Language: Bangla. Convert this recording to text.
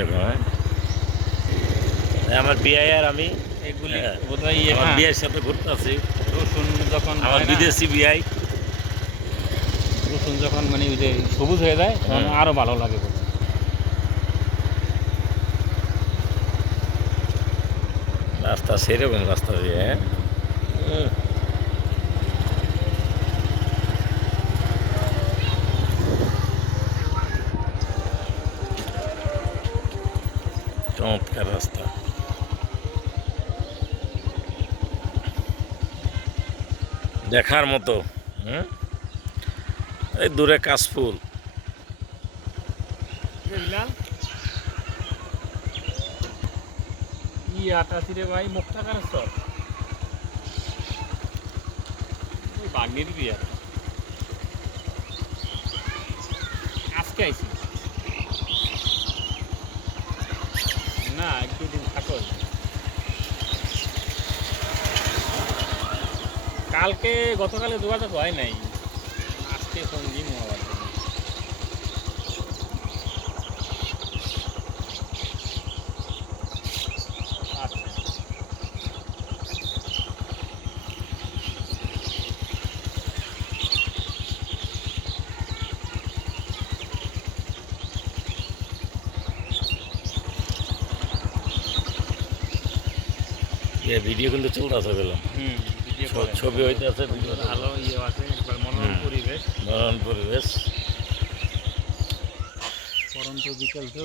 এরকম। হ্যাঁ, আমার বিয়ে আর আমি এগুলি হ্যাঁ, বোধহয় আমার বিয়ের সাথে ঘুরতে আছি। রসুন যখন আমার হয় না, বিদেশি বিয়াই। রসুন যখন মানে ওই যে সবুজ হয়ে যায় তখন আরও ভালো লাগে বোধহয়। রাস্তা সেরকম রাস্তা দিয়ে। হ্যাঁ, চমৎকার রাস্তা, দেখার মতো। হুম, এই দূরে কাশফুল। ইয়াটা রে ভাই মুক্তাগার চর, ওই বাগনির বিয়া আজকে আইছি না, একটু দিন থাকো। কালকে গতকালে যোগাযোগ হয় নাই, আজকে ফোন দিই আবার। আচ্ছা, ভিডিও কিন্তু চলতেছে গেলাম। ভিডিও করে ছবি হইতে আছে, ভিডিও আলো ইয়ে আছে, একবার মনোরম পরিবেশ, মনোরম পরিবেশ। পরন্ত বিকেল।